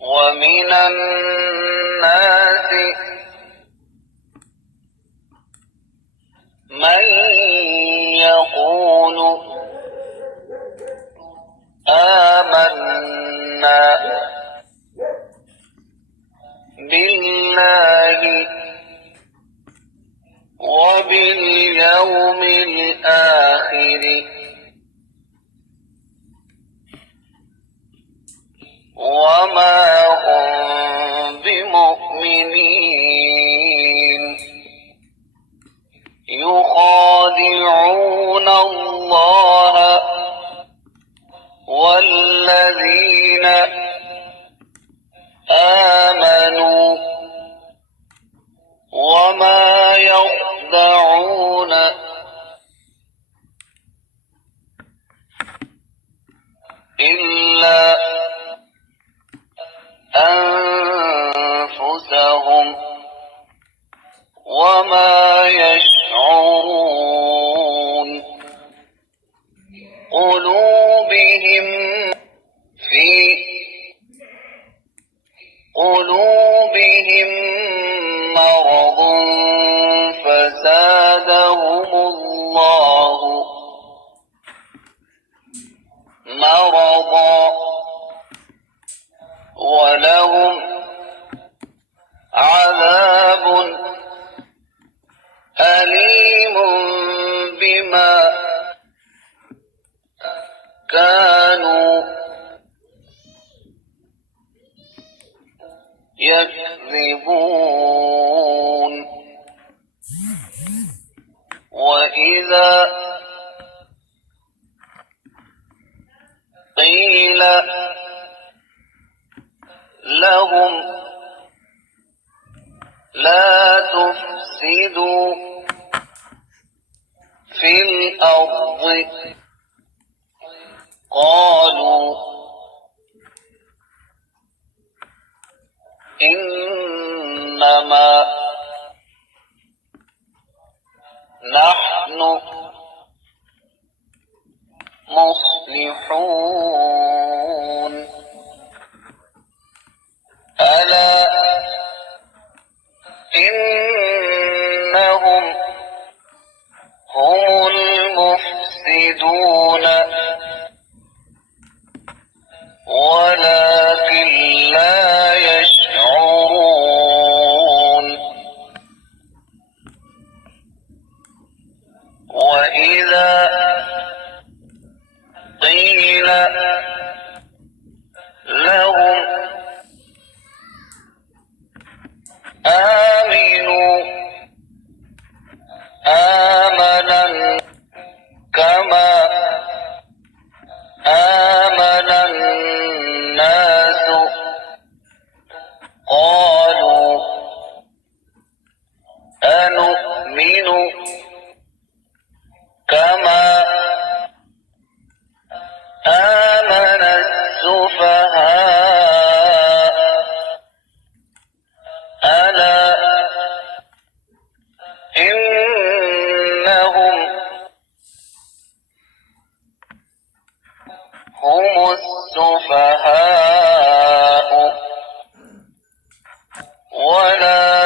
ومن الناس من يقول آمنا بالله وباليوم الآخر وما هم بمؤمنين يخادعون الله والذين آمنوا وما يخدعون إلا أنفسهم وما يشعرون قلوبهم مرض فزادهم الله مرضا ولهم عذاب أليم بما كانوا يكذبون وإذا قيل لهم لا تفسدوا في الأرض قالوا إنما نحن مصلحون ألا إنهم هم المفسدون ولكن لا يشعرون وإذا قيل لهم آمنوا آمنا كما آمن الناس قالوا أنؤمن كما آمن السفهاء ألا إنهم هم السفهاء ولا